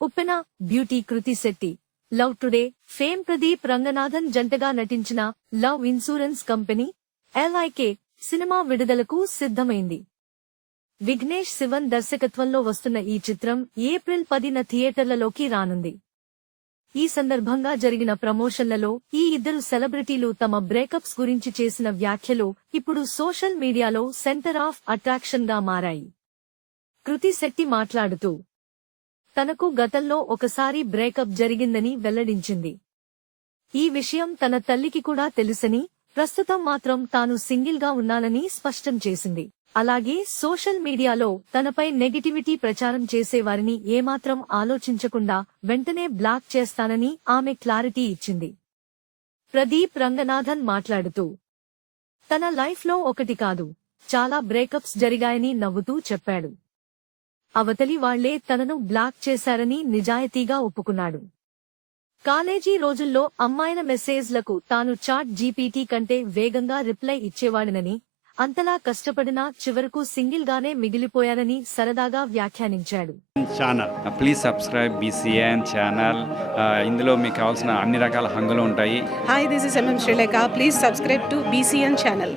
ఉప్పెన beauty Krithi Shetty love today fame Pradeep Ranganathan జంటగా నటించిన love insurance company LIK cinema విడుదలకు సిద్ధమైంది. విఘ్నేష్ శివన్ దర్శకత్వంలో వస్తున్న ఈ చిత్రం ఏప్రిల్ 10న థియేటర్లలోకి రానుంది. ఈ సందర్భంగా జరిగిన ప్రమోషన్లలో ఈ ఇద్దరు సెలబ్రిటీలు తమ బ్రేకప్స్ గురించి చేసిన వ్యాఖ్యలు ఇప్పుడు సోషల్ మీడియాలో సెంటర్ ఆఫ్ అట్రాక్షన్ గా మారాయి. కృతి శెట్టి మాట్లాడుతూ తనకు గతంలో ఒకసారి బ్రేకప్ జరిగిందని వెల్లడించింది. ఈ విషయం తన తల్లికి కూడా తెలుసని, ప్రస్తుతం మాత్రం తాను సింగిల్ గా ఉన్నానని స్పష్టం చేసింది. అలాగే సోషల్ మీడియాలో తనపై నెగిటివిటీ ప్రచారం చేసేవారిని ఏమాత్రం ఆలోచించకుండా వెంటనే బ్లాక్ చేస్తానని ఆమె క్లారిటీ ఇచ్చింది. ప్రదీప్ రంగనాథన్ మాట్లాడుతూ తన లైఫ్లో ఒకటి కాదు, చాలా బ్రేకప్స్ జరిగాయని నవ్వుతూ చెప్పాడు. అవతలి వాళ్లే తనను బ్లాక్ చేశారని నిజాయితీగా ఒప్పుకున్నాడు. కాలేజీ రోజుల్లో అమ్మాయిల మెసేజ్లకు తాను చాట్ జీపీటీ కంటే వేగంగా రిప్లై ఇచ్చేవాడినని, అంతలా కష్టపడినా చివరకు సింగిల్ గానే మిగిలిపోయానని సరదాగా వ్యాఖ్యానించాడు. Please subscribe BCN channel. ఇందులో మీకు కావాల్సిన అన్ని రకాల హంగులు ఉంటాయి. Hi, this is MM Sreelekha. Please subscribe to BCN channel.